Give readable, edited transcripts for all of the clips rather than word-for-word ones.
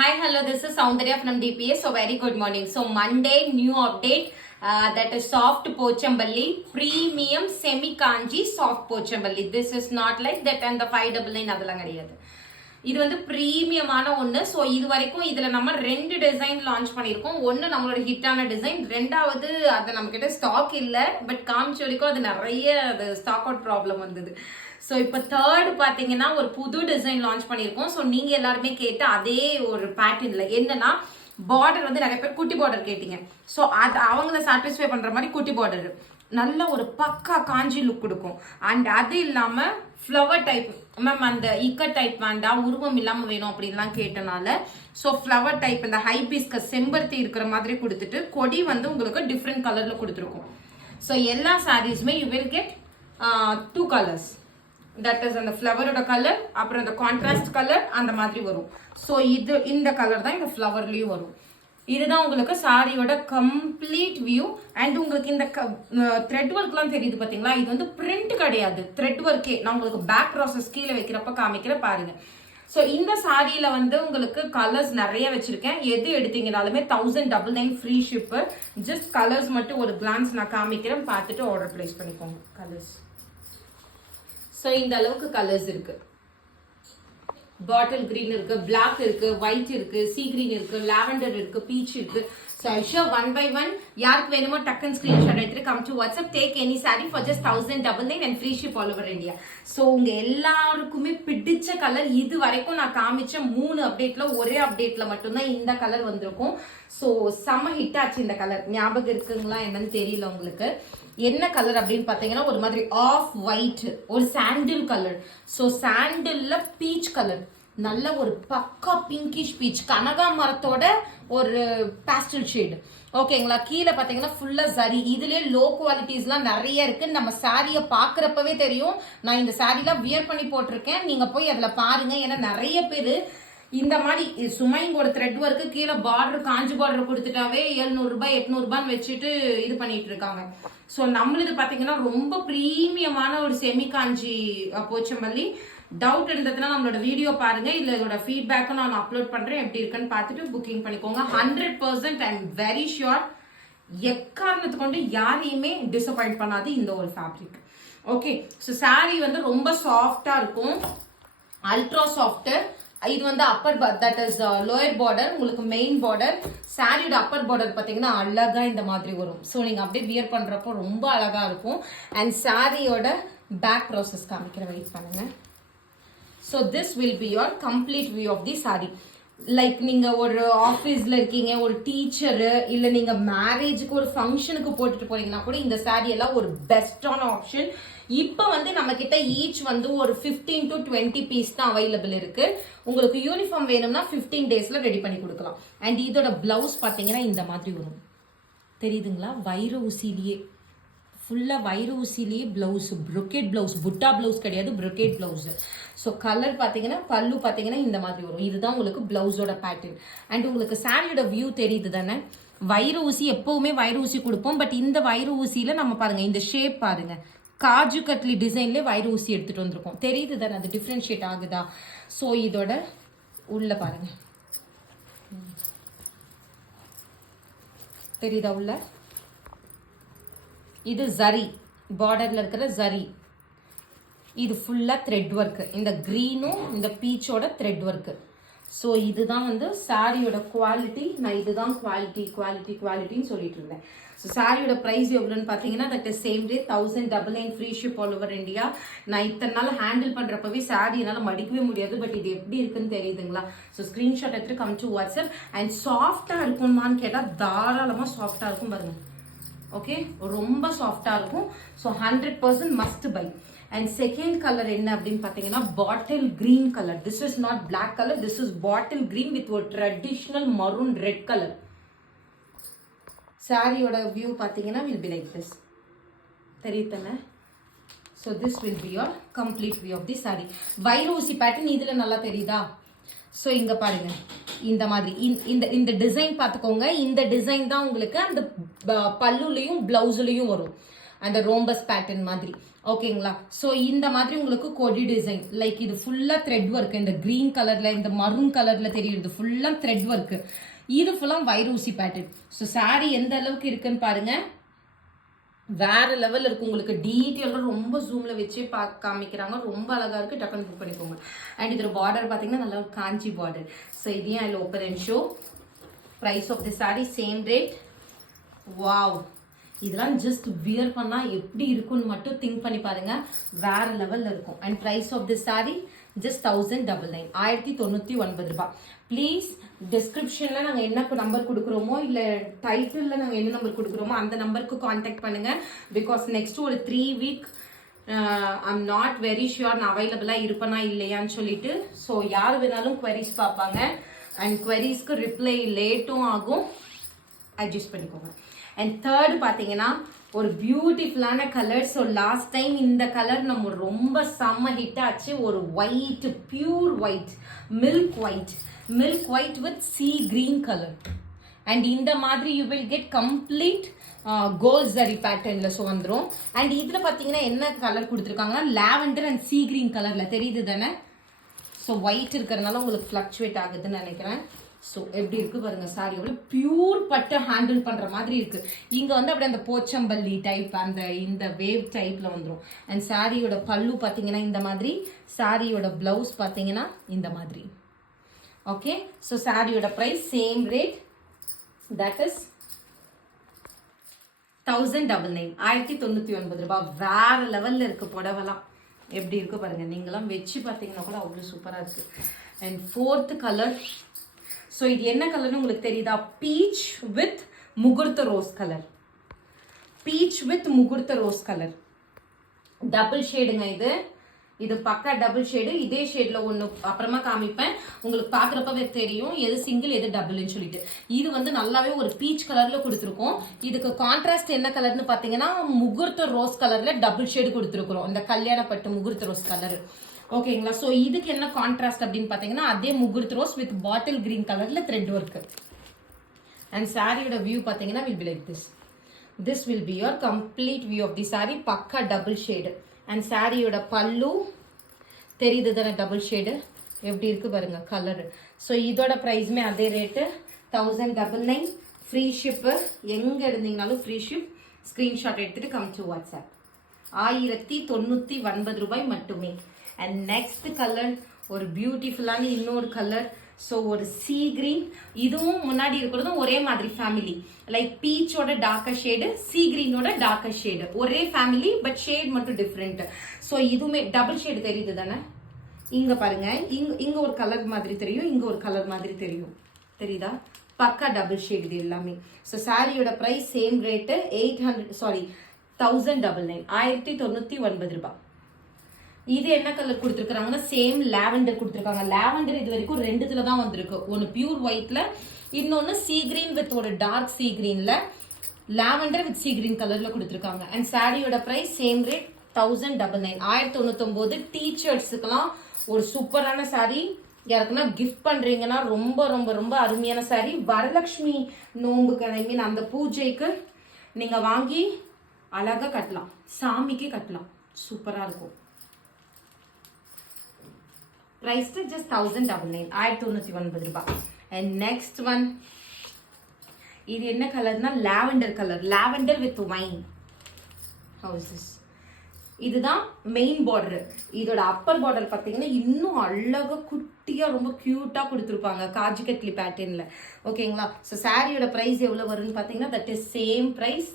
Hi, hello, this is Soundarya from DPS. So, very good morning. So, Monday, new update. That is soft Pochamballi, premium semi kanji soft Pochamballi. This is not like that and the 599 அதெல்லாம் கிடையாது. இது வந்து பிரீமியமான ஒன்று. So இது வரைக்கும் இதில் நம்ம 2 design launch பண்ணியிருக்கோம். ஒன்று நம்மளோட ஹிட்டான டிசைன், ரெண்டாவது அது நம்மக்கிட்ட ஸ்டாக் இல்லை, பட் காமிச்ச வரைக்கும் அது நிறைய அது ஸ்டாக் அவுட் ப்ராப்ளம் வந்தது. ஸோ இப்போ தேர்டு பார்த்தீங்கன்னா ஒரு புது டிசைன் லான்ச் பண்ணியிருக்கோம். ஸோ நீங்கள் எல்லாருமே கேட்ட அதே ஒரு பேட்டர்னில் என்னன்னா பார்டர் வந்து நிறைய பேர் குட்டி பார்டர் கேட்டீங்க. ஸோ அது அவங்கள சாட்டிஸ்ஃபை பண்ணுற மாதிரி குட்டி பார்டர் நல்ல ஒரு பக்கா காஞ்சி லுக் கொடுக்கும். அண்ட் அது இல்லாமல் ஃப்ளவர் டைப், மேம் அந்த இக்கட் டைப் வேண்டாம், உருவம் இல்லாமல் வேணும் அப்படின்லாம் கேட்டனால ஸோ ஃப்ளவர் டைப் இந்த ஹைபிஸ்கஸ் செம்பருத்தி இருக்கிற மாதிரி கொடுத்துட்டு கொடி வந்து உங்களுக்கு டிஃப்ரெண்ட் கலரில் கொடுத்துருக்கோம். ஸோ எல்லா சாரீஸுமே you will get 2 colours. That is அந்த ஃப்ளவரோட கலர், அப்புறம் அந்த கான்ட்ராஸ்ட் கலர் அந்த மாதிரி வரும். ஸோ இது இந்த கலர் தான் இந்த ஃப்ளவர்லேயும் வரும். இதுதான் உங்களுக்கு சாரியோட கம்ப்ளீட் வியூ. அண்ட் உங்களுக்கு இந்த த்ரெட் ஒர்க்லாம் தெரியுது பார்த்தீங்களா, இது வந்து பிரிண்ட் கிடையாது, த்ரெட் ஒர்க்கே. நான் உங்களுக்கு பேக் ப்ராசஸ் கீழே வைக்கிறப்ப காமிக்கிற பாருங்க. ஸோ இந்த சாரியில வந்து உங்களுக்கு கலர்ஸ் நிறைய வச்சிருக்கேன். எது எடுத்தீங்கனாலுமே 1099 ஃப்ரீ ஷிப்பு. ஜஸ்ட் கலர்ஸ் மட்டும் ஒரு கிளான்ஸ் நான் காமிக்கிறேன், பார்த்துட்டு ஆர்டர் பிளேஸ் பண்ணிக்கோங்க. கலர்ஸ் ஸோ இந்த அளவுக்கு கலர்ஸ் இருக்கு. பாட்டில் கிரீன் இருக்கு, பிளாக் இருக்கு, ஒயிட் இருக்கு, சீ கிரீன் இருக்கு, லாவெண்டர் இருக்கு, பீச் இருக்கு. So I show one by one. யாருக்கு வேணுமோ டக்குன்னு ஸ்கிரீன்ஷாட் எடுத்துட்டு come to WhatsApp, take any saree for just 1099 and free ship all over India. So உங்க எல்லாருக்குமே பிடிச்ச கலர் இது வரைக்கும் நான் காமிச்ச 3 அப்டேட்ல ஒரே அப்டேட்ல மட்டும்தான் இந்த கலர் வந்திருக்கும். ஸோ செம ஹிட் ஆச்சு இந்த கலர். ஞாபகம் இருக்குங்களா என்னன்னு தெரியல உங்களுக்கு. என்ன கலர் அப்படின்னு பார்த்தீங்கன்னா ஒரு மாதிரி ஆஃப் ஒயிட், ஒரு சாண்டில் கலர். ஸோ சாண்டில்ல பீச் கலர், நல்ல ஒரு பக்கா பிங்கிஷ் பீச், கனகாமரத்தோட ஒரு பாஸ்டல் ஷேடு. ஓகேங்களா. கீழே பார்த்தீங்கன்னா ஃபுல்லா சரி. இதுலேயே லோ குவாலிட்டிஸ்லாம் நிறைய இருக்கு. நம்ம சாரியை பார்க்குறப்பவே தெரியும். நான் இந்த சாரீலாம் வியர் பண்ணி போட்டிருக்கேன், நீங்க போய் அதில் பாருங்க. ஏன்னா நிறைய பேர் இந்த மாதிரி சும்மா இங்க ஒரு த்ரெட் ஒர்க்கு கீழே பார்டர் காஞ்சி பார்டர் கொடுத்துட்டாவே 700 ரூபாய் 800 ரூபான்னு வச்சுட்டு இது பண்ணிட்டு இருக்காங்க. ஸோ நம்மளுக்கு பார்த்தீங்கன்னா ரொம்ப ப்ரீமியமான ஒரு செமி காஞ்சி போச்சம்பள்ளி. டவுட் இருந்ததுன்னா நம்மளோட வீடியோ பாருங்க, இல்லை இதோட ஃபீட்பேக்கும் நான் அப்லோட் பண்றேன். எப்படி இருக்குன்னு பார்த்துட்டு புக்கிங் பண்ணிக்கோங்க. 100% ஐ எம் வெரி ஷுர் எக்காரணத்து கொண்டு யாரையுமே டிசப்பாயிண்ட் பண்ணாது இந்த ஒரு ஃபேப்ரிக். ஓகே. ஸோ சாரி வந்து ரொம்ப சாஃப்டா இருக்கும், அல்ட்ரா சாஃப்ட். இது வந்து upper that is lower border, உங்களுக்கு மெயின் பார்டர். சாரியோட அப்பர் பார்டர் பார்த்தீங்கன்னா அழகா இந்த மாதிரி வரும். ஸோ நீங்க அப்படியே வியர் பண்றப்போ ரொம்ப அழகா இருக்கும். அண்ட் சாரியோட பேக் ப்ராசஸ் காமிக்கிறேன், வெயிட் பண்ணுங்க. So this will be your complete view of the sari. Like நீங்க ஒரு ஆஃபீஸ்ல இருக்கீங்க, ஒரு டீச்சரு, இல்ல நீங்க மேரேஜுக்கு ஒரு ஃபங்க்ஷனுக்கு போட்டுட்டு போறீங்கன்னா கூட இந்த சாரி எல்லாம் ஒரு பெஸ்டான ஆப்ஷன். இப்போ வந்து நம்ம கிட்ட ஈச் வந்து ஒரு 15 to 20 பீஸ் தான் அவைலபிள் இருக்கு. உங்களுக்கு யூனிஃபார்ம் வேணும்னா 15 டேஸ்ல ரெடி பண்ணி கொடுக்கலாம். அண்ட் இதோட பிளவுஸ் பார்த்தீங்கன்னா இந்த மாதிரி வரும், தெரியுதுங்களா? வைர ஊசிலேயே ஃபுல்லா வைர ஊசிலேயே பிளவுஸ், ப்ரொக்கேட் பிளவுஸ், புட்டா பிளவுஸ் கிடையாது, ப்ரொக்கேட் பிளவுஸ். ஸோ கலர் பார்த்தீங்கன்னா பல்லு பார்த்தீங்கன்னா இந்த மாதிரி வரும். இதுதான் உங்களுக்கு பிளவுஸோட பேட்டர்ன். அண்ட் உங்களுக்கு சாரியோட வியூ தெரியுது தானே. வைர ஊசி எப்பவுமே வைர ஊசி கொடுப்போம், பட் இந்த வைர ஊசியில நம்ம பாருங்க இந்த ஷேப் பாருங்க, காஜு கட்லி டிசைன்ல வைர ஊசி எடுத்துட்டு வந்திருக்கோம். தெரியுது தானே, அது டிஃப்ரென்ஷியேட் ஆகுதா? ஸோ இதோட உள்ள பாருங்க, தெரியுதா உள்ள? இது ஜரி, பார்டர்ல இருக்கிற ஜரி. இது ஃபுல்லா த்ரெட் ஒர்க், இந்த கிரீனும் இந்த பீச்சோட த்ரெட் ஒர்க். ஸோ இதுதான் வந்து சாரியோட குவாலிட்டி. நான் இதுதான் குவாலிட்டி குவாலிட்டி குவாலிட்டின்னு சொல்லிட்டு இருந்தேன். ஸோ சாரியோட ப்ரைஸ் எவ்வளோன்னு பார்த்தீங்கன்னா that is same day 1099 free ship all over India. நான் இத்தனை நாள் ஹேண்டில் பண்ணுறப்பவே சாரி என்னால் மடிக்கவே முடியாது, பட் இது எப்படி இருக்குன்னு தெரியுதுங்களா? ஸோ ஸ்க்ரீன்ஷாட் எடுத்துட்டு கம் டு வாட்ஸ்அப். அண்ட் சாஃப்டாக இருக்குமான்னு கேட்டால் தாராளமாக சாஃப்டாக இருக்கும் பாருங்க. ஓகே, ரொம்ப சாஃப்டா இருக்கும். So 100% must buy. And second colour என்ன அப்படின்னு பார்த்தீங்கன்னா bottle green colour. This is not black colour, this is bottle green with ஒரு ட்ரெடிஷ்னல் மரூன் ரெட் கலர். சாரியோட வியூ பார்த்தீங்கன்னா வில் பி லைக் திஸ், தெரியுதுங்க. So this will be your complete view of the sari. வைர ஊசி pattern இதுல நல்லா தெரியுதா? So இங்க பாருங்க இந்த மாதிரி இந்த டிசைன் பார்த்துக்கோங்க. இந்த டிசைன் தான் உங்களுக்கு அந்த பல்லுலையும் பிளவுஸ்லையும் வரும். அந்த ரோம்பஸ் பேட்டர்ன் மாதிரி. ஓகேங்களா? ஸோ இந்த மாதிரி உங்களுக்கு கொடி டிசைன் லைக் இது ஃபுல்லா த்ரெட் ஒர்க். இந்த கிரீன் கலர்ல இந்த மரூன் கலர்ல தெரியுது ஃபுல்லா த்ரெட் ஒர்க். இது ஃபுல்லா வைரூசி பேட்டர்ன். ஸோ சாரி எந்த அளவுக்கு இருக்குன்னு பாருங்க, வேற லெவல் இருக்கு. உங்களுக்கு டீட்டெயிலாக ரொம்ப ஜூம்ல வச்சே காமிக்கிறாங்க, ரொம்ப அழகா இருக்கு. டக்குன்னு புக் பண்ணிக்கோங்க. அண்ட் இதோட பார்டர் பாத்தீங்கன்னா நல்லா காஞ்சி பார்டர். ஸோ இதையும் I open and show. Price of the sari same rate. Wow, இதெல்லாம் ஜஸ்ட் வியர் பண்ணா எப்படி இருக்கும்னு மட்டும் திங்க் பண்ணி பாருங்க, வேற லெவல்ல இருக்கும். And price of the sari just 1099, 1099 ரூபாய். ப்ளீஸ் டிஸ்கிரிப்ஷன்ல நாங்கள் என்ன நம்பர் கொடுக்குறோமோ இல்லை டைட்டிலில் நாங்கள் என்ன நம்பர் கொடுக்குறோமோ அந்த நம்பருக்கு காண்டாக்ட் பண்ணுங்க. பிகாஸ் நெக்ஸ்ட் ஒரு 3 week I'm not very sure நான் அவைலபிளாக இருப்பேனா இல்லையான்னு சொல்லிட்டு. ஸோ யார் வேணாலும் குவரிஸ் பார்ப்பாங்க. அண்ட் குவரிஸ்க்கு ரிப்ளை லேட்டும் ஆகும், அட்ஜஸ்ட் பண்ணிக்கோங்க. அண்ட் தேர்ட் பார்த்தீங்கன்னா ஒரு பியூட்டிஃபுல்லான கலர். ஸோ லாஸ்ட் டைம் இந்த கலர் நம்ம ரொம்ப செம்ம ஹிட் ஆச்சு. ஒரு white, pure white, milk white with sea green colour. And இந்த மாதிரி you will get complete gold zari பேட்டர்ன்ல ஸோ வந்துடும். அண்ட் இதில் பார்த்தீங்கன்னா என்ன கலர் கொடுத்துருக்காங்கன்னா லாவெண்டர் அண்ட் சி கிரீன் கலர்ல தெரியுது தானே. ஸோ ஒயிட் இருக்கிறதுனால உங்களுக்கு ஃப்ளக்சுவேட் ஆகுதுன்னு நினைக்கிறேன். ஸோ எப்படி இருக்கு பாருங்க சாரி, எவ்வளோ பியூர் பட்டு ஹேண்டில் பண்ற மாதிரி இருக்கு. இங்க வந்து அப்படியே அந்த போச்சம்பள்ளி டைப் அந்த இந்த வேவ் டைப்ல வந்துடும். அண்ட் சாரியோட பல்லு பார்த்தீங்கன்னா இந்த மாதிரி, சாரியோட பிளவுஸ் பார்த்தீங்கன்னா இந்த மாதிரி. ஓகே, ஸோ சாரியோட price same rate, that is 1099, 1099 ரூபாய். வேற லெவல்ல இருக்கு புடவெல்லாம். எப்படி இருக்கு பாருங்க, நீங்களாம் வச்சு பார்த்தீங்கன்னா கூட அவ்வளோ சூப்பராக இருக்கு. And fourth colour. ஸோ இது என்ன கலர்னு உங்களுக்கு தெரியுதா? பீச் வித் முகூர்த்த ரோஸ் கலர். பீச் வித் முகூர்த்த ரோஸ் கலர், டபுள் ஷேடுங்க இது. இது பக்கா டபுள் ஷேடு. இதே ஷேட்ல ஒன்று அப்புறமா காமிப்பேன், உங்களுக்கு பாக்குறப்பவே தெரியும் எது சிங்கிள் எது டபுள்னு சொல்லிட்டு. இது வந்து நல்லாவே ஒரு பீச் கலர்ல கொடுத்துருக்கோம். இதுக்கு கான்ட்ராஸ்ட் என்ன கலர்னு பாத்தீங்கன்னா முகூர்த்த ரோஸ் கலர்ல டபுள் ஷேடு கொடுத்துருக்கோம், இந்த கல்யாணப்பட்டு முகூர்த்த ரோஸ் கலர். ஓகேங்களா? ஸோ இதுக்கு என்ன கான்ட்ராஸ்ட் அப்படின்னு பார்த்தீங்கன்னா அதே முகூர்த்த ரோஸ் வித் பாட்டில் கிரீன் கலர்ல த்ரெட் ஒர்க். அண்ட் சாரியோட வியூ பார்த்தீங்கன்னா will be like this. This will be your complete view of the sari. பக்கா டபுள் ஷேடு. அண்ட் சாரியோட பல்லு தெரியுது தானே, டபுள் ஷேடு எப்படி இருக்கு பாருங்க கலர். ஸோ இதோட ப்ரைஸுமே அதே ரேட்டு 1099. ஃப்ரீ ஷிப்பு, எங்கே இருந்தீங்கனாலும் ஃப்ரீ ஷிப். ஸ்க்ரீன்ஷாட் எடுத்துட்டு கம் டு வாட்ஸ்அப். 1099 ரூபாய் மட்டுமே. அண்ட் நெக்ஸ்ட் கலர் ஒரு பியூட்டிஃபுல்லான இன்னொரு கலர். ஸோ ஒரு சீ கிரீன். இதுவும் முன்னாடி இருக்கிறதும் ஒரே மாதிரி ஃபேமிலி, லைக் பீச்சோட டார்க்கர் ஷேடு, சீ கிரீனோட டார்க்கர் ஷேடு, ஒரே ஃபேமிலி பட் ஷேட் மட்டும் டிஃப்ரெண்ட். ஸோ இதுவுமே டபுள் ஷேடு தெரியுது தானே. இங்க பாருங்க, இங்க ஒரு கலர் மாதிரி தெரியும், இங்க ஒரு கலர் மாதிரி தெரியும், தெரியுதா? பக்கா டபுள் ஷேட் இது எல்லாமே. ஸோ சாரியோட பிரைஸ் சேம் ரேட்டு 1099, 1099 ரூபாய். இது என்ன கலர் கொடுத்துருக்காங்கன்னா சேம் லாவெண்டர் கொடுத்துருக்காங்க. லாவெண்டர் இது வரைக்கும் 2 தான் வந்திருக்கு. ஒன்னு பியூர் ஒயிட்ல, இன்னொன்னு சீ கிரீன் வித் ஒரு டார்க் சீ கிரீன்ல, லாவெண்டர் வித் சீ கிரீன் கலர்ல கொடுத்துருக்காங்க. அண்ட் சாரியோட பிரைஸ் சேம் ரேட் 1099, 1099. டீச்சர்ஸுக்கெல்லாம் ஒரு சூப்பரான சாரி, யாருக்குன்னா கிஃப்ட் பண்றீங்கன்னா ரொம்ப ரொம்ப ரொம்ப அருமையான சாரி. வரலட்சுமி நோம்புக்கு ஐ மீன் அந்த பூஜைக்கு நீங்க வாங்கி அழகா கட்டலாம், சாமிக்கு கட்டலாம், சூப்பரா இருக்கும். Price just 1099, 1099 ரூபாய். And next one, இது என்ன கலர்னா lavender colour, lavender with wine. How is this? இதுதான் மெயின் பார்டர். இதோட அப்பர் பார்டர் பார்த்தீங்கன்னா இன்னும் அழகா குட்டியா ரொம்ப கியூட்டா கொடுத்துருப்பாங்க காஜிகட்லி பேட்டர்ன்ல. ஓகேங்களா? ஸோ சாரியோட பிரைஸ் எவ்வளவு வரும்னு பார்த்தீங்கன்னா தட் இஸ் சேம் பிரைஸ்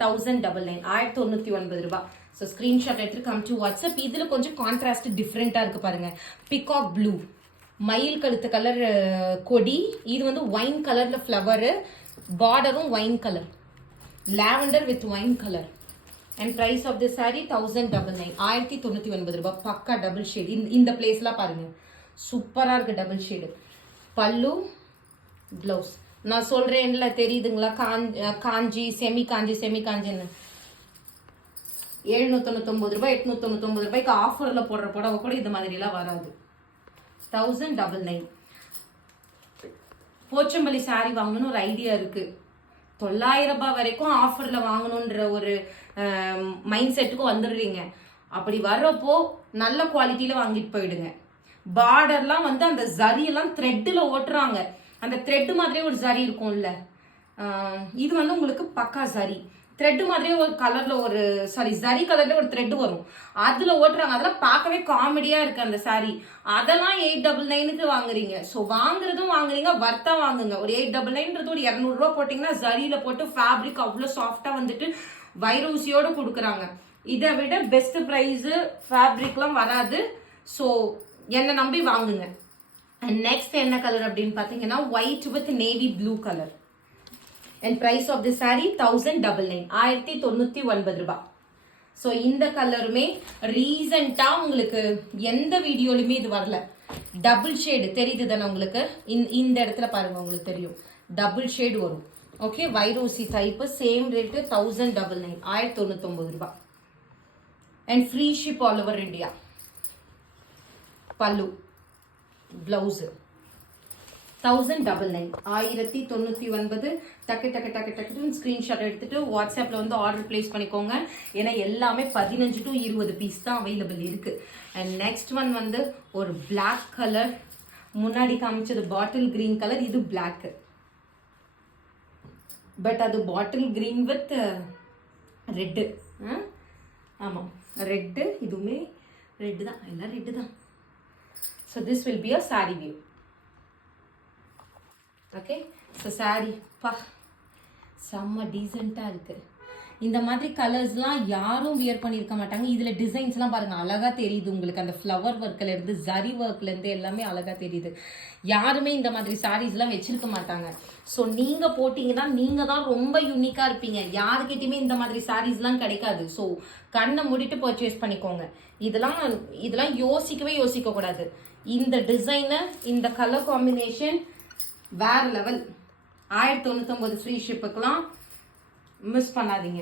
1099, 1099 ரூபாய். ஸோ ஸ்க்ரீன்ஷாட் எடுத்துட்டு கம் டு வாட்ஸ்அப். இதில் கொஞ்சம் கான்ட்ராஸ்ட் டிஃப்ரெண்ட்டாக இருக்கு பாருங்க. பிகாக் ப்ளூ, மயில் கழுத்து கலர் கொடி. இது வந்து ஒயின் கலர்ல ஃப்ளவரு, பார்டரும் wine colour, lavender with wine colour. And price of the sari 1099, 1099 ரூபாய். பக்கா டபுள் ஷேட். இந்த பிளேஸ்லாம் பாருங்க சூப்பராக இருக்கு டபுள் ஷேடு. பல்லு, பிளவுஸ் நான் சொல்றேன்ல தெரியுதுங்களா, காஞ்சி செமி காஞ்சின்னு 799 ரூபாய், 899 ரூபாய்க்கு ஆஃபர்ல போடுற புடவை கூட இது மாதிரி எல்லாம் வராது. 1099. போச்சம்பள்ளி சாரி வாங்கணும்னு ஒரு ஐடியா இருக்கு, 900 ரூபாய் வரைக்கும் ஆஃபர்ல வாங்கணுன்ற ஒரு மைண்ட் செட்டுக்கு வந்துடுறீங்க. அப்படி வர்றப்போ நல்ல குவாலிட்டியில வாங்கிட்டு போயிடுங்க. பார்டர்லாம் வந்து அந்த ஜரியெல்லாம் த்ரெட்டில் ஓட்டுறாங்க. அந்த த்ரெட் மாதிரியே ஒரு ஜரி இருக்கும்ல, இது வந்து உங்களுக்கு பக்கா ஜரி த்ரெட் மாதிரியே ஒரு கலர்ல ஒரு ஜரி கலர்ல ஒரு த்ரெட் வரும், அதுல ஓட்டுறாங்க. அதெல்லாம் பார்க்கவே காமெடியா இருக்கு அந்த சாரி. அதெல்லாம் 899க்கு வாங்குறீங்க. ஸோ வாங்குறதும் வாங்குறீங்க, வர்த்தா வாங்குங்க. ஒரு 899ன்றது ஒரு 200 ரூபா போட்டீங்கன்னா ஜரியில போட்டு ஃபேப்ரிக் அவ்வளோ சாஃப்டா வந்துட்டு வைரூசியோட கொடுக்குறாங்க. இதை விட பெஸ்ட் ப்ரைஸ் ஃபேப்ரிக்லாம் வராது. ஸோ என்னை நம்பி வாங்குங்க. அண்ட் நெக்ஸ்ட் என்ன கலர் அப்படின்னு பார்த்தீங்கன்னா white with navy blue colour. And price of the sari 1099, 1099 ரூபாய். ஸோ இந்த கலருமே ரீசெண்டா உங்களுக்கு எந்த வீடியோலுமே இது வரல. டபுள் ஷேடு தெரியுது தானே உங்களுக்கு, இந்த இடத்துல பாருங்க உங்களுக்கு தெரியும், டபுள் ஷேடு வரும். ஓகே, வைரோசி டைப்பு, சேம் ரேட்டு 1099, 1099 ரூபாய். And free ship all over India. பல்லு பிளவுஸ் 1099, 1099. டக்கு டக்கு டக்கு டக்குன்னு ஸ்கிரீன்ஷாட் எடுத்துட்டு வாட்ஸ்அப்ல வந்து ஆர்டர் பிளேஸ் பண்ணிக்கோங்க. ஏன்னா எல்லாமே 15 to 20 பீஸ் தான் அவைலபிள் இருக்கு. அண்ட் நெக்ஸ்ட் ஒன் வந்து ஒரு பிளாக் கலர், முன்னாடி காமிச்சது பாட்டில் கிரீன் கலர், இது பிளாக், பட் அது பாட்டில் கிரீன் வித் ரெட்டு. ஆமாம், ரெட்டு, இதுவுமே ரெட்டு தான், எல்லாம் ரெட்டு தான். So this will be a sorry view. Okay, so sorry பா செம்ம டீசெண்டாக இருக்குது. இந்த மாதிரி கலர்ஸ்லாம் யாரும் வியர் பண்ணியிருக்க மாட்டாங்க. இதில் டிசைன்ஸ்லாம் பாருங்கள் அழகாக தெரியுது உங்களுக்கு. அந்த ஃப்ளவர் ஒர்க்லேருந்து ஜரி ஒர்க்லேருந்து எல்லாமே அழகாக தெரியுது. யாருமே இந்த மாதிரி சாரீஸ்லாம் வச்சிருக்க மாட்டாங்க. ஸோ நீங்கள் போட்டிங்கன்னா நீங்கள் தான் ரொம்ப யூனிக்காக இருப்பீங்க. யாருக்கிட்டையுமே இந்த மாதிரி சாரீஸ்லாம் கிடைக்காது. ஸோ கண்ணை மூடிட்டு பர்ச்சேஸ் பண்ணிக்கோங்க. இதெல்லாம் யோசிக்க கூடாது. இந்த டிசைனு, இந்த கலர் காம்பினேஷன் வேற லெவல். 1099 ஃப்ரீ ஷிப்புக்கெல்லாம் மிஸ் பண்ணாதீங்க.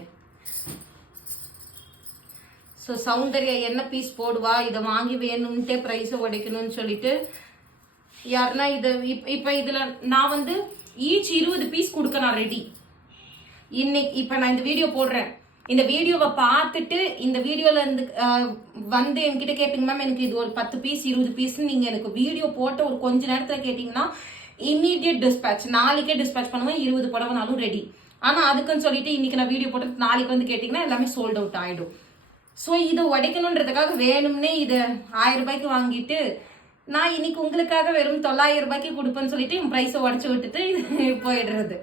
ஸோ சௌந்தர்யா என்ன பீஸ் போடுவா, இதை வாங்கி வேணும்ட்டே ப்ரைஸை உடைக்கணும்னு சொல்லிட்டு யாருன்னா இது இப்போ இதில் நான் வந்து ஈச் 20 பீஸ் கொடுக்க நான் ரெடி. இன்னைக்கு இப்போ நான் இந்த வீடியோ போடுறேன், இந்த வீடியோவை பார்த்துட்டு இந்த வீடியோல இருந்து வந்து என்கிட்ட கேட்பீங்க மேம் எனக்கு இது ஒரு 10 பீஸ் 20 பீஸ்ன்னு நீங்கள் எனக்கு வீடியோ போட்ட ஒரு கொஞ்ச நேரத்தில் கேட்டிங்கன்னா இம்மீடியட் டிஸ்பேச், நாளைக்கே டிஸ்பேச் பண்ணுவேன். 20 புடவைனாலும் ரெடி. ஆனால் அதுக்குன்னு சொல்லிட்டு இன்னைக்கு நான் வீடியோ போட்டு நாளைக்கு வந்து கேட்டிங்கன்னா எல்லாமே சோல்ட் அவுட் ஆகிடும். ஸோ இதை உடைக்கணுன்றதுக்காக வேணும்னே இதை 1000 ரூபாய்க்கு வாங்கிட்டு நான் இன்னைக்கு உங்களுக்காக வெறும் 900 ரூபாய்க்கு கொடுப்பேன்னு சொல்லிட்டு என் ப்ரைஸை உடச்சி விட்டுட்டு இது போயிடுறது.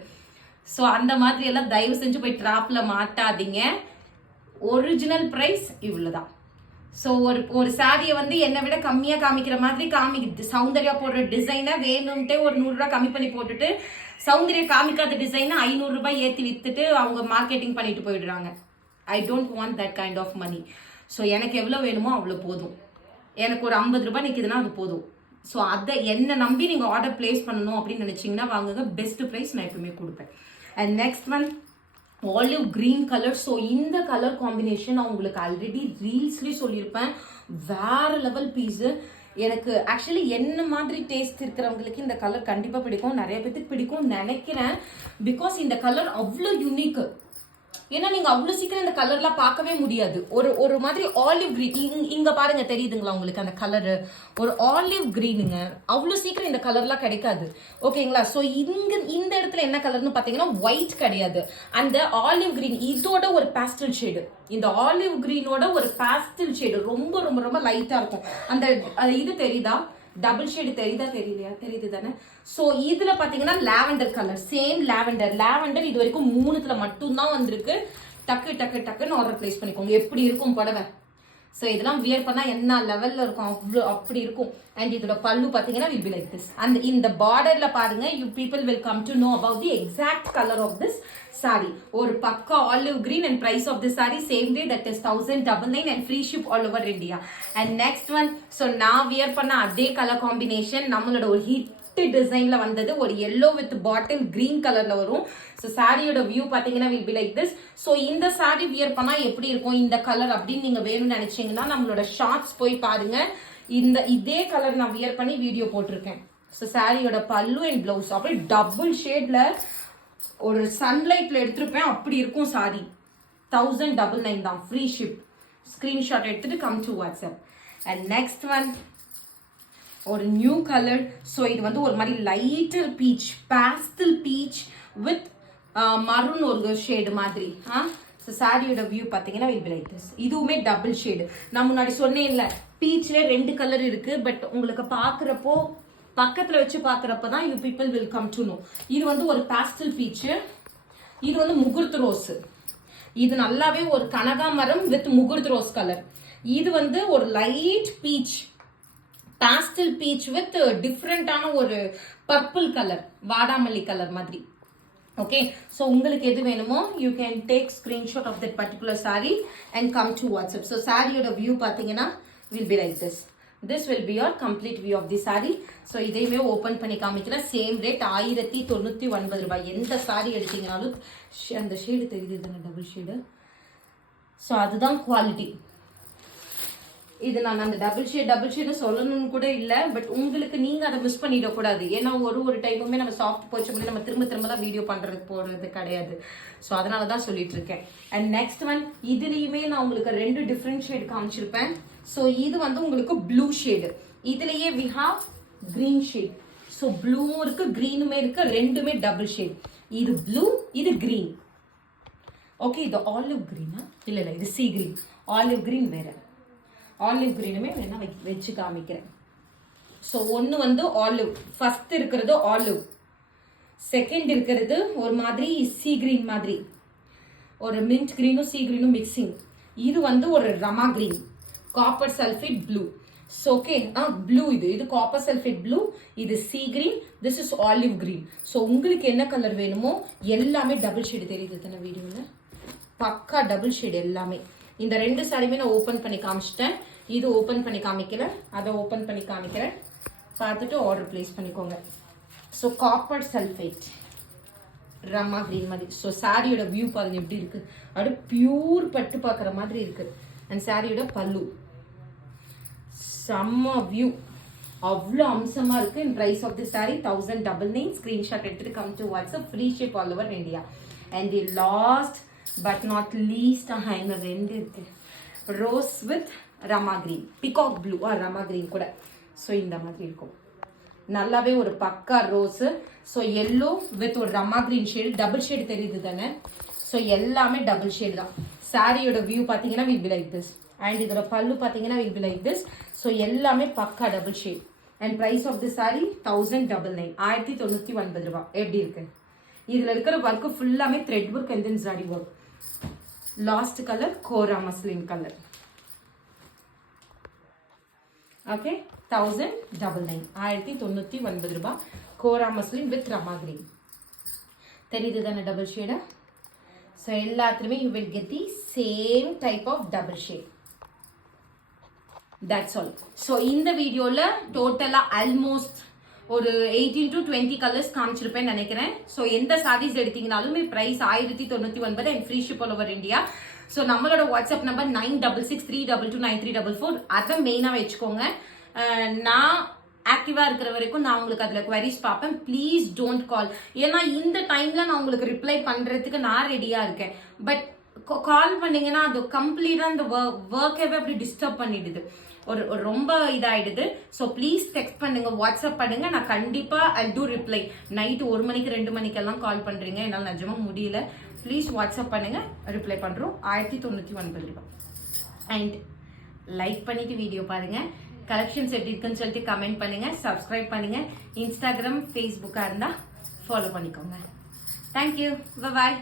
ஸோ அந்த மாதிரி எல்லாம் தயவு செஞ்சு போய் ட்ராப்ல மாட்டாதீங்க. ஒரிஜினல் ப்ரைஸ் இவ்வளோதான். ஸோ ஒரு சாரியை வந்து என்னை விட கம்மியாக காமிக்கிற மாதிரி சௌந்தர்யா போடுற டிசைனை வேணும்ட்டே ஒரு 100 ரூபாய் கம்மி பண்ணி போட்டுட்டு சௌந்தர்யா காமிக்காத டிசைனை 500 ரூபாய் ஏற்றி வித்துட்டு அவங்க மார்க்கெட்டிங் பண்ணிட்டு போயிடுறாங்க. I don't want that kind of money. So எனக்கு எவ்வளோ வேணுமோ அவ்வளோ போதும். எனக்கு ஒரு 50 ரூபாய் நிற்குதுன்னா அது போதும். ஸோ அதை என்னை நம்பி நீங்கள் ஆர்டர் பிளேஸ் பண்ணணும் அப்படின்னு நினச்சிங்கன்னா வாங்குங்க. பெஸ்ட் ப்ரைஸ் நான் எப்பவுமே கொடுப்பேன். And next one olive green colour. So இந்த கலர் காம்பினேஷன் நான் உங்களுக்கு ஆல்ரெடி ரீல்ஸ்லேயே சொல்லியிருப்பேன், வேற லெவல் பீஸு. எனக்கு ஆக்சுவலி என்ன மாதிரி டேஸ்ட் இருக்கிறவங்களுக்கு இந்த கலர் கண்டிப்பாக பிடிக்கும், நிறைய பேருக்கு பிடிக்கும் நினைக்கிறேன். பிகாஸ் இந்த கலர் அவ்வளோ யூனிக். ஏன்னா நீங்க அவ்வளவு சீக்கிரம் இந்த கலர்லாம் பார்க்கவே முடியாது. ஒரு மாதிரி ஆலிவ் கிரீன், இங்க பாருங்க தெரியுதுங்களா உங்களுக்கு அந்த கலரு, ஒரு ஆலிவ் கிரீனுங்க. அவ்வளவு சீக்கிரம் இந்த கலர்லாம் கிடைக்காது. ஓகேங்களா? ஸோ இந்த இடத்துல என்ன கலர்னு பார்த்தீங்கன்னா ஒயிட் கிடையாது, அந்த ஆலிவ் கிரீன் இதோட ஒரு பாஸ்டல் ஷேடு. இந்த ஆலிவ் கிரீனோட ஒரு பாஸ்டல் ஷேடு ரொம்ப ரொம்ப ரொம்ப லைட்டா இருக்கும். அந்த இது தெரியுதா, டபுள் ஷேடு தெரியுதா தெரியலையா, தெரியுது தானே? ஸோ இதுல பாத்தீங்கன்னா லாவெண்டர் கலர், சேம் லாவெண்டர் இது வரைக்கும் 3த்துல மட்டும்தான் வந்திருக்கு. டக்கு டக்கு டக்குன்னு ஆர்டர் பிளேஸ் பண்ணிக்கோங்க. எப்படி இருக்கும் புடவை? ஸோ இதெல்லாம் வியர் பண்ணா என்ன லெவல்ல இருக்கும், அவ்வளோ அப்படி இருக்கும். அண்ட் இதோட பல்லு பாத்தீங்கன்னா will be like this. அந்த இந்த பார்டர்ல பாருங்க, you people will come to know about the exact color of this saree. ஒரு பக்கா olive green and price of this saree same day, that is 1099 and free ship all over India. And next one, so நான் wear பண்ண அதே colour combination நம்மளோட ஒரு hit டிசைன்ல வந்தது, ஒரு yellow with bottle green கலர்ல வரும். ஸோ சாரியோட வியூ பாத்தீங்கன்னா will be like this. So இந்த சாரி வியர் பண்ணா எப்படி இருக்கும் இந்த கலர் அப்படின்னு நீங்க வேணும்னு நினைச்சீங்கன்னா நம்மளோட ஷார்ட்ஸ் போய் பாருங்க. இதே கலர் நான் வியர் பண்ணி வீடியோ போட்டிருக்கேன். ஸோ சாரியோட பல்லு அண்ட் பிளவுஸ் அப்படியே டபுள் ஷேட்ல ஒரு சன்லைட்ல எடுத்திருப்பேன் அப்படி இருக்கும் சாரி. 1099 தான், ஃப்ரீ ஷிப். ஸ்கிரீன்ஷாட் எடுத்துட்டு come to WhatsApp. And next one ஒரு நியூ கலர். ஸோ இது வந்து ஒரு மாதிரி lighter beach, pastel peach with maroon ஒரு ஷேடு மாதிரி. ஸோ சாரியோட வியூ பார்த்தீங்கன்னா வில் பி லைக் திஸ். இதுவுமே டபுள் ஷேடு. நான் முன்னாடி சொன்னேன்ல பீச்ல 2 கலர் இருக்கு. பட் உங்களுக்கு பார்க்குறப்போ பக்கத்தில் வச்சு பார்க்குறப்ப தான் you people will come to know. இது வந்து ஒரு பேஸ்டல் பீச்சு. இது வந்து முகூர்த் ரோஸ். இது நல்லாவே ஒரு கனகாமரம் வித் முகூர்த் ரோஸ் கலர். இது வந்து ஒரு light peach, pastel peach with டிஃப்ரெண்டான ஒரு பர்பிள் கலர், வாடாமல்லி கலர் மாதிரி. ஓகே, ஸோ உங்களுக்கு எது வேணுமோ you can take screenshot of that particular sari and come to WhatsApp. So சாரியோட வியூ பார்த்தீங்கன்னா will be like this. This will be your complete view of the sari. So இதையுமே open பண்ணி காமிக்கிறேன். சேம் ரேட் 1099 ரூபாய். எந்த சாரி எடுத்தீங்கனாலும் அந்த ஷேடு தெரியுது தானே, டபுள் ஷேடு. ஸோ அதுதான் குவாலிட்டி. இது நான் அந்த டபுள் ஷேடு சொல்லணும்னு கூட இல்லை. பட் உங்களுக்கு நீங்கள் அதை மிஸ் பண்ணிடக்கூடாது. ஏன்னா ஒரு டைமுமே நம்ம சாஃப்ட் போச்சு பண்ணி நம்ம திரும்ப தான் வீடியோ போடுறது கிடையாது. ஸோ அதனால தான் சொல்லிட்டு இருக்கேன். அண்ட் நெக்ஸ்ட் ஒன், இதுலேயுமே நான் உங்களுக்கு 2 டிஃப்ரெண்ட் ஷேட் காமிச்சிருப்பேன். ஸோ இது வந்து உங்களுக்கு ப்ளூ ஷேடு. இதுலேயே we have green shade. So ப்ளூவும் இருக்கு, கிரீனுமே இருக்கு, ரெண்டுமே டபுள் ஷேட். இது ப்ளூ, இது கிரீன். ஓகே, இது ஆலிவ் கிரீனா? இல்லை இது சீ கிரீன். ஆலிவ் கிரீன் வேற. ஆலிவ் கிரீனுமே வேணா வச்சு காமிக்கிறேன். ஸோ ஒன்று வந்து ஆலிவ், ஃபர்ஸ்ட் இருக்கிறது ஆலிவ், செகண்ட் இருக்கிறது ஒரு மாதிரி சீ கிரீன் மாதிரி, ஒரு மின்ட் கிரீனும் சீ கிரீனும் மிக்சிங். இது வந்து ஒரு Rama green, copper sulphate blue. So okay, blue இது காப்பர் சல்ஃபேட் ப்ளூ, இது sea green, this is olive green. So உங்களுக்கு என்ன கலர் வேணுமோ எல்லாமே டபுள் ஷேடு தெரியுது தானே வீடியோவில், பக்கா டபுள் ஷேடு எல்லாமே. இந்த 2 சாரியுமே நான் ஓப்பன் பண்ணி காமிச்சிட்டேன். இது ஓப்பன் பண்ணி காமிக்கிறேன், அதை ஓப்பன் பண்ணி காமிக்கிறேன். பார்த்துட்டு ஆர்டர் பிளேஸ் பண்ணிக்கோங்க. So copper sulphate Rama green மாதிரி. ஸோ சாரியோட வியூ பாருங்க எப்படி இருக்கு, அப்படியே பியூர் பட்டு பார்க்குற மாதிரி இருக்கு. அண்ட் சாரியோட பல்லு செம்ம வியூ, அவ்வளோ அம்சமா இருக்கு. And price of the sari 1099. Screenshot எடுத்துட்டு come to WhatsApp. Free ship all over India. And the last but not least, இங்க 2 இருக்கு. Rose with Rama green, peacock blue Rama green கூட. ஸோ இந்த மாதிரி இருக்கும், நல்லாவே ஒரு பக்கா ரோஸ். ஸோ எல்லோ வித் ஒரு Rama green shade, double shade தெரியுது தானே. ஸோ எல்லாமே டபுள் ஷேடு தான். சாரியோட வியூ பார்த்தீங்கன்னா will be like this. And இதோட பல்லு பார்த்தீங்கன்னா will be like this. So எல்லாமே பக்கா double shade. And price of the sari 1099, 1099 ரூபாய். எப்படி இருக்கு? இதுல இருக்கிற ஒர்க்கு ஃபுல்லாமே thread work and then zari work. Last colour kora muslin colour. Okay, 1099, 1099 ரூபாய். Kora muslin with Rama green. தெரியுது தானே டபுள் ஷேடா? ஸோ எல்லாத்துலேயுமே you will get the same type of double shade. That's all. So இந்த வீடியோவில் டோட்டலாக ஆல்மோஸ்ட் ஒரு 18 to 20 கலர்ஸ் காமிச்சிருப்பேன்னு நினைக்கிறேன். ஸோ எந்த சாரீஸ் எடுத்தீங்கனாலுமே price 1099 and free ship all over India. So நம்மளோட வாட்ஸ்அப் நம்பர் 9663229344. அதை மெயினாக வச்சுக்கோங்க. நான் ஆக்டிவாக இருக்கிற வரைக்கும் நான் உங்களுக்கு அதில் குவரிஸ் பார்ப்பேன். Please don't call. ஏன்னா இந்த டைமில் நான் உங்களுக்கு ரிப்ளை பண்ணுறதுக்கு நான் ரெடியாக இருக்கேன். பட் கால் பண்ணீங்கன்னா அது கம்ப்ளீட்டாக அந்த ஒர்க்கவே அப்படி டிஸ்டர்ப் பண்ணிடுது, ஒரு ரொம்ப இதாயிடுது. ஸோ ப்ளீஸ் டெக்ஸ்ட் பண்ணுங்க, வாட்ஸ்அப் பண்ணுங்க. நான் கண்டிப்பாக ஐ டூ ரிப்ளை. நைட்டு 1 மணிக்கு 2 மணிக்கெல்லாம் கால் பண்ணுறீங்க, என்னால் நிஜமாக முடியல. ப்ளீஸ் வாட்ஸ்அப் பண்ணுங்க, ரிப்ளை பண்ணுறோம். 1099 ரூபாய். அண்ட் லைக் பண்ணிட்டு வீடியோ பாருங்க. கலெக்ஷன்ஸ் எப்படி இருக்குன்னு சொல்லிட்டு கமெண்ட் பண்ணுங்க, சப்ஸ்கிரைப் பண்ணுங்க. இன்ஸ்டாகிராம், ஃபேஸ்புக்காக இருந்தால் ஃபாலோ பண்ணிக்கோங்க. தேங்க்யூ, பாய்.